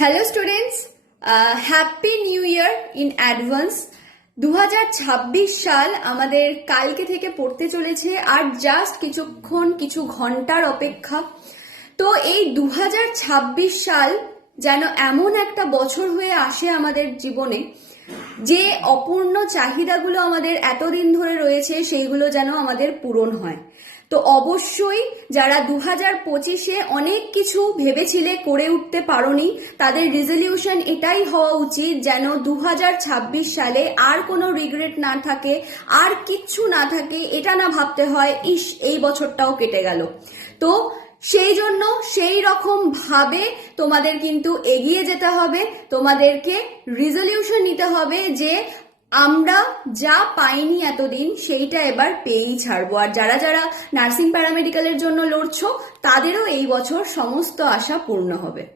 Hello students, happy new year in advance. 2026 সাল আমাদের কালকে থেকে পড়তে চলেছে, আর জাস্ট কিছু ঘন্টার অপেক্ষা। তো এই 2026 সাল যেন এমন একটা বছর হয়ে আসে আমাদের জীবনে, যে অপূর্ণ চাহিদাগুলো আমাদের এতদিন ধরে রয়েছে সেইগুলো যেন আমাদের পূরণ হয়। তো অবশ্যই যারা 2025-এ অনেক কিছু ভেবেছিলে করে উঠতে পারোনি, তাদের রেজলিউশন এটাই হওয়া উচিত যেন 2026 সালে আর কোনো রিগ্রেট না থাকে, আর কিচ্ছু না থাকে, এটা না ভাবতে হয় ইস এই বছরটাও কেটে গেল। তো সেই জন্য সেই রকম ভাবে তোমাদের কিন্তু এগিয়ে যেতে হবে, তোমাদেরকে রেজলিউশন নিতে হবে যে আমরা যা পাইনি এতদিন সেইটা এবার পেয়েই ছাড়বো। আর যারা যারা নার্সিং প্যারামেডিক্যালের জন্য লড়ছো, তাদেরও এই বছর সমস্ত আশা পূর্ণ হবে।